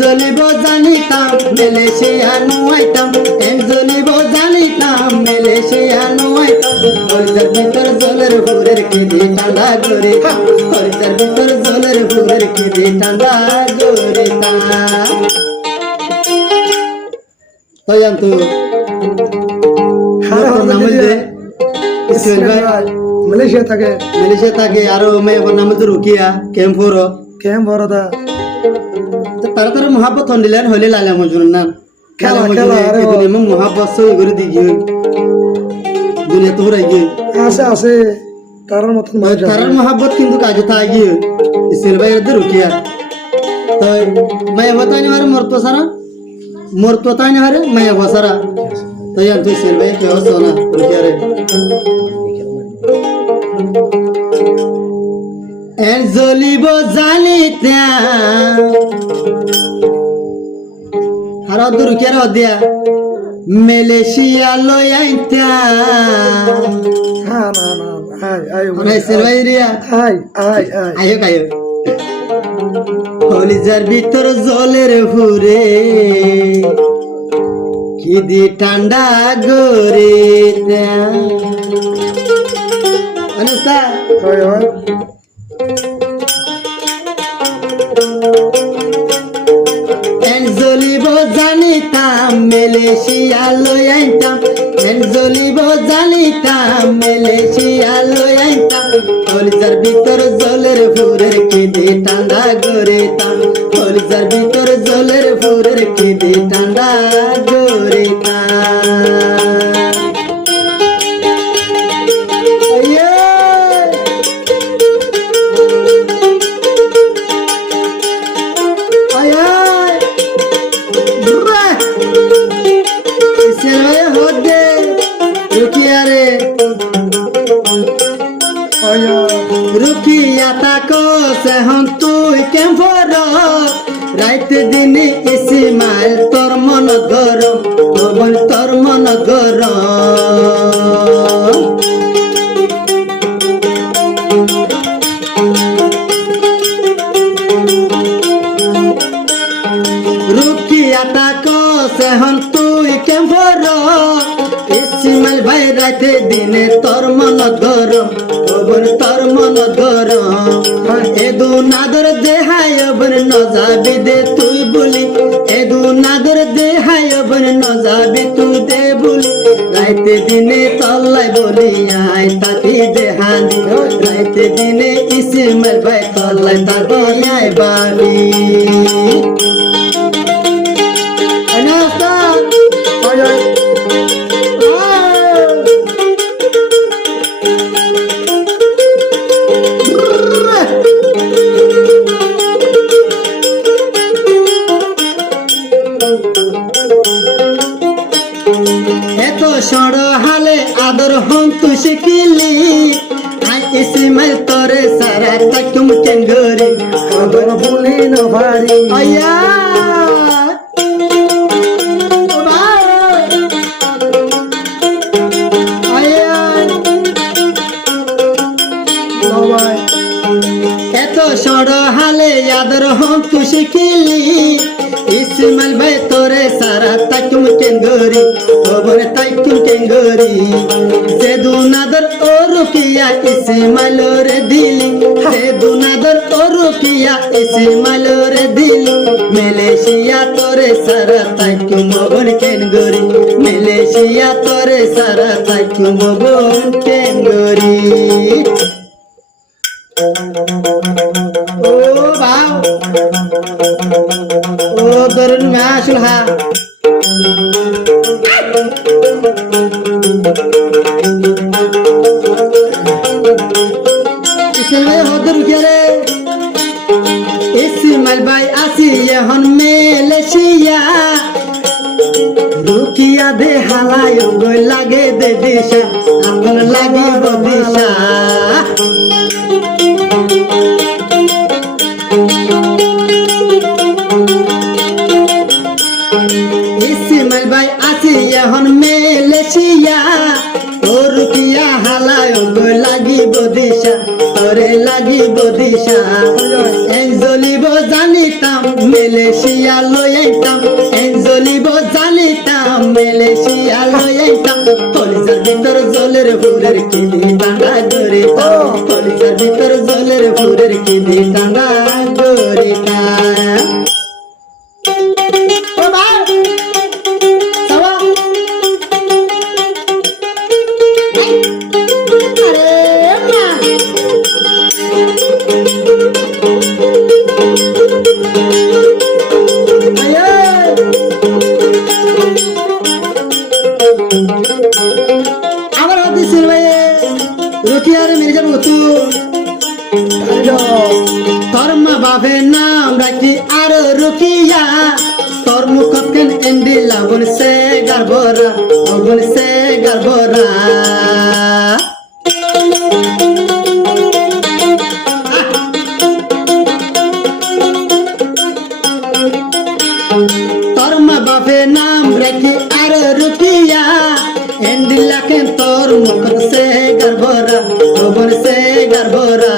জ্বলিব জানিতাম মালয়েশিয়া নুয়াইতাম জ্বলিব জানিতাম মালয়েশিয়া নুয়াইতাম হরিজার ভিতর জলের ফুরের কেঁদে ঠান্ডা করে হরিজার ভিতর জলের ফুরের কেঁদে ঠান্ডা করে তো মালয়েশিয়া থাকে আরো মেয়ে নাম হচ্ছে রুকিয়া ক্যাম্প দা তারা তারা মহাব্বত হন্ডিলেন হইলে লাইলা মজুর না খেলা মহাব্বত সই করে দিগি দুনিয়া তো হরাই গিয়ে আছে তারার মতন তারার মহাব্বত কিন্তু কাজে তা গিয়ে সিলভাইয়ের রুকিয়া তো মায়া বতাই না মরতো সারা মরতো তাই না রে মায়া বসারা তো ইয়ার তুই সিলভাই কে হস না রুকিয়া রে জ্বলিব জালিতা আর রুকিয়া রে দিয়া মালয়েশিয়া লই আইতা না সিলভাই রিয়া আয়ো কায়ো হলিজার ভিতর জলের ফুরে কি দি ঠান্ডা গরে জ্বলিব জানিতাম মালয়েশিয়া লই আইতাম জ্বলিব জানিতাম মালয়েশিয়া লই আইতাম হলিজার ভিতর জলের ফুরের কেঁদে ঠান্ডা গরেতাম হলিজার ভিতর জলের ফুরের কেঁদে ঠান্ডা গরেতাম রুকিয়া তাকো সেহন তুই কেম ফর রাইত দিনে ইসমাইল তোর মন গরম তোর মন গরম রুকিয়া তাকো সেহন তুই কেম ফর ইসমাইল ভাই রাইত দিনে তোর মন গরম তোর মন গরম এদু নাদর দেহায় বর নজাবি দে তুই বলি এদু নাদর দেহায় বর নজাবি তুই দে বলি রাইতে দিনে তল্লাই বলি আই তাকি দেহানি রাইতে দিনে ইসমাইল ভাই তল্লাই তাকি আই বাবি এত সড় হালে আদর হন তু শিখিলি আই ইসমাইল তোরে সারা তাকুম কেঙ্গরি আদর ভুলি না ভারি আয়া এত সড় হালে আদর হন তু শিখিলি ইসমাইল ভাই তোরে সারা তাকুম কেঙ্গরি ওবরে তাকুম কেঙ্গরি যে দুনাদর ও রুকিয়া ইসমাইল রে দিলি যে দুনাদর ও রুকিয়া ইসমাইল রে দিলি মালয়েশিয়া তোরে সারা তাকুম ওবর কেঙ্গরি মালয়েশিয়া তোরে সারা তাকুম ওবর কেঙ্গরি ও বাও ও দরুন মাশুল হা ইসমাইল হদর গেলে ইসমাইল ভাই আসি এখন মালয়েশিয়া রুকিয়া দে হালায় গই লাগে দে দিশা আপন লাগিব দিশা ইসমাইল ভাই আসি এখন মালয়েশিয়া ও রুকিয়া হালায় গই লাগিব দিশা তোরে লাগিব দিশা জানিতাম মালয়েশিয়া লইতাম এঞ্জলিব জানিতাম মালয়েশিয়া লইতাম কলিজার ভিতর জলের ফুরের কিদি টানা গরিতাম কলিজার ভিতর জলের ফুরের কিদি টানা গরিতাম ও ভাই সাবা আরে মা আমার হাতে সিরবাই রুকিয়ার মির্জা মতু তোর মা বাপের নাম রাখি আর রুকিয়া তোর মুখত কেন এন্ডি লাগুন সে গারবরা আগুন সে গারবরা তোর মা বাপের নাম রাখি আর রুকিয়া এন্ডি লাখেন তোর মুখত সে গারবরা আগুন সে গারবরা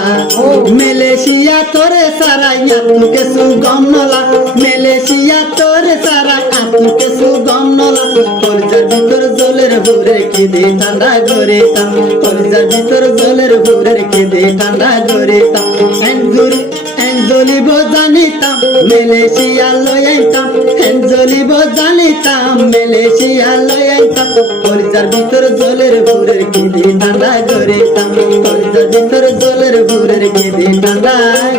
মালয়েশিয়া তোরে সারাইয়া তুকে সুগম নলা মালয়েশিয়া তোরে সারাইয়া তুকে সুগম নলা কলিজার ভিতর জলের ভুরে খিদে ঠান্ডা গরিতাম কলিজার ভিতর জলের ভুরে খিদে ঠান্ডা গরিতাম এঞ্জলিব জানিতাম মালয়েশিয়া লইতাম এঞ্জলিব জানিতাম মালয়েশিয়া লইতাম কলিজার ভিতর জলের ভুরে খিদে ঠান্ডা গরিতাম কলিজার ভিতর জলের ভুরে খিদে ঠান্ডা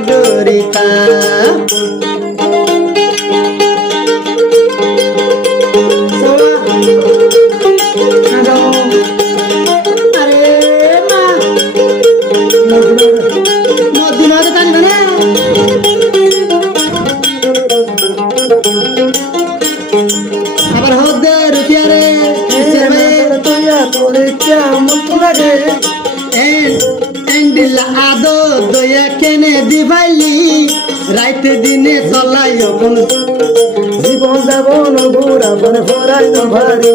গরিতাম আরে মা মদিনাতে টানবে না আবার হোক দে রুকিয়ারে এন্ডিলা আদো দয়া কেনে দিবাইলি রাইতে দিনে চলাই কোন জীবন যাবন বুড়া বনে ফরাই নভারি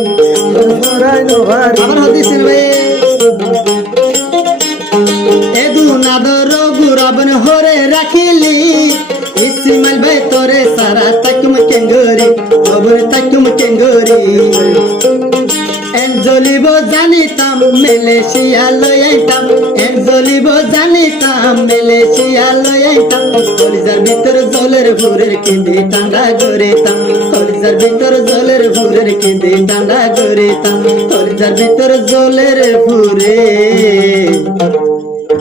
আবার হদিসির ভাই এদু নাদর গুরাবন হরে রাখিলি ইসমাইল ভাই তোরে সারা তাকুম কেঙ্গরি খবর তাকুম কেঙ্গরি এঞ্জলিব জানিতাম মালয়েশিয়া লইতাম এঞ্জলিব জানিতাম মালয়েশিয়া লইতাম কলিজার ভিতর জলের ফুরের কিদি ঠান্ডা গরিতাম কলিজার ভিতর জলের ফুরের কিদি ঠান্ডা গরিতাম কলিজার ভিতর জলের ফুরে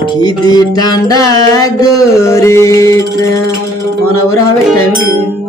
কিদি ঠান্ডা গরিতাম মনে হবে টাইম